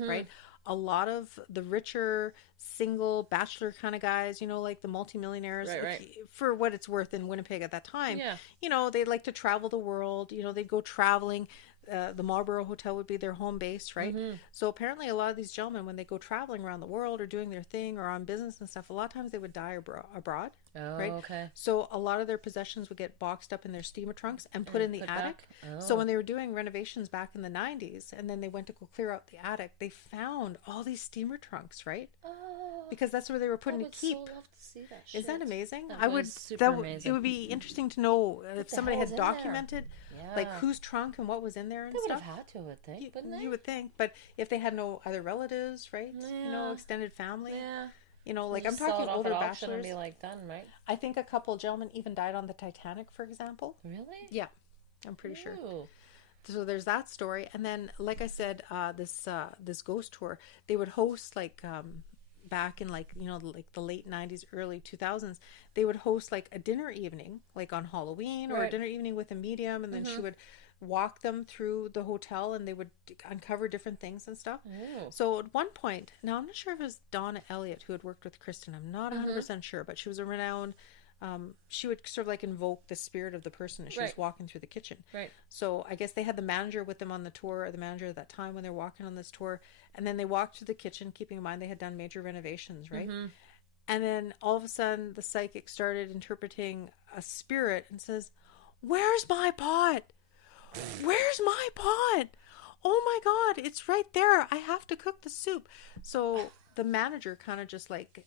right? A lot of the richer single bachelor kind of guys, like the multimillionaires, for what it's worth in Winnipeg at that time, they like to travel the world, they'd go traveling. The Marlborough Hotel would be their home base, right? So apparently a lot of these gentlemen, when they go traveling around the world or doing their thing or on business and stuff, a lot of times they would die abroad, right? Okay. So a lot of their possessions would get boxed up in their steamer trunks and put in the attic. So when they were doing renovations back in the 90s and then they went to go clear out the attic, they found all these steamer trunks, right? Because that's where they were putting to keep. So love to see that shit. Isn't that amazing? Amazing. It would be interesting to know if somebody had documented like whose trunk and what was in there and stuff. They would have had to, I would think, wouldn't they? You would think, but if they had no other relatives, right? Extended family. Yeah. Like I'm talking older bachelors. And be like done, right? I think a couple gentlemen even died on the Titanic, for example. Really? Yeah, I'm pretty sure. So there's that story, and then like I said, this ghost tour they would host like. Back in like the late 90s, early 2000s, they would host like a dinner evening, like on Halloween or a dinner evening with a medium, and then she would walk them through the hotel and they would uncover different things and stuff. So at one point, now I'm not sure if it was Donna Elliott who had worked with Kristen, I'm not 100% sure, but she was a renowned she would sort of like invoke the spirit of the person as she was walking through the kitchen. Right. So I guess they had the manager with them on the tour, or the manager at that time when they're walking on this tour. And then they walked through the kitchen, keeping in mind they had done major renovations, right? And then all of a sudden the psychic started interpreting a spirit and says, "Where's my pot? Where's my pot? Oh my God, it's right there. I have to cook the soup." So the manager kind of just like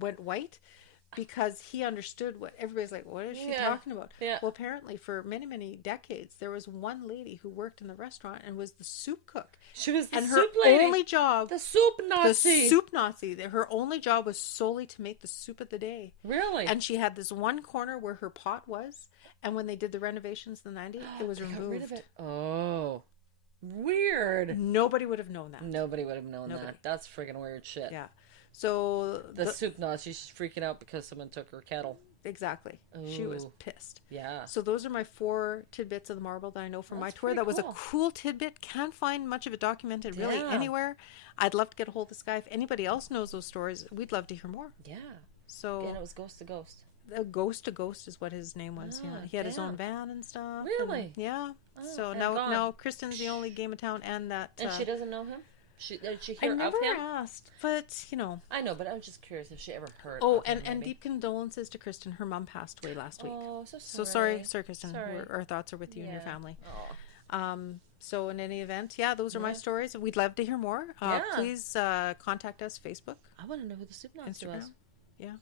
went white. Because he understood what everybody's like, what is she talking about? Yeah. Well, apparently for many, many decades, there was one lady who worked in the restaurant and was the soup cook. She was the and soup her lady. only job, the soup Nazi. The soup Nazi. Her only job was solely to make the soup of the day. Really? And she had this one corner where her pot was, and when they did the renovations in the 90s, it was removed. Got rid of it. Oh, weird. Nobody would have known that. Nobody would have known that. That's friggin' weird shit. Yeah. So the soup Nazi, she's freaking out because someone took her kettle. Exactly. Ooh. She was pissed. Yeah. So those are my 4 tidbits of the Marble that I know from my tour. That was a cool tidbit. Can't find much of it documented really anywhere. I'd love to get a hold of this guy. If anybody else knows those stories, we'd love to hear more. Yeah. So and it was Ghost to Ghost. Ghost to Ghost is what his name was. He had his own van and stuff. Really? And, so now Kristen's the only game of town, and that. And she doesn't know him. Did she hear I never of him? asked, but I know, but I'm just curious if she ever heard. Oh, of him, and deep condolences to Kristen. Her mom passed away last week. Oh, so sorry, Kristen. Sorry. Our thoughts are with you and your family. So in any event, those are my stories. We'd love to hear more. Please contact us. Facebook. I want to know who the soup Nazi was. Yeah.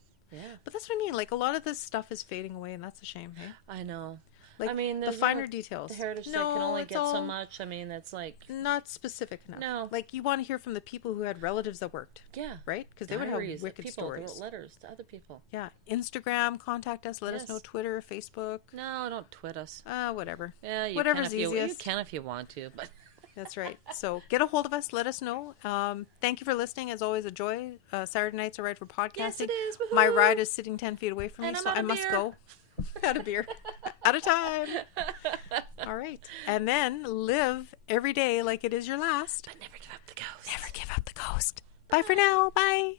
But that's what I mean. Like a lot of this stuff is fading away, and that's a shame. Hey? I know. Like, I mean, the finer details. The heritage site can only get so much. I mean, that's like not specific enough. No, like you want to hear from the people who had relatives that worked. Yeah, right. Because they would have wicked stories. Wrote letters to other people. Yeah, Instagram, contact us. Let us know. Twitter, Facebook. No, don't twit us. Whatever. Yeah, whatever's easiest. You can if you want to, but. That's right. So get a hold of us. Let us know. Thank you for listening. As always, a joy. Saturday nights are right for podcasting. Yes, it is. Woo-hoo. My ride is sitting 10 feet away from me, and so I must go. Out of beer. Out of time. All right. And then live every day like it is your last. But never give up the ghost. Never give up the ghost. Bye for now. Bye.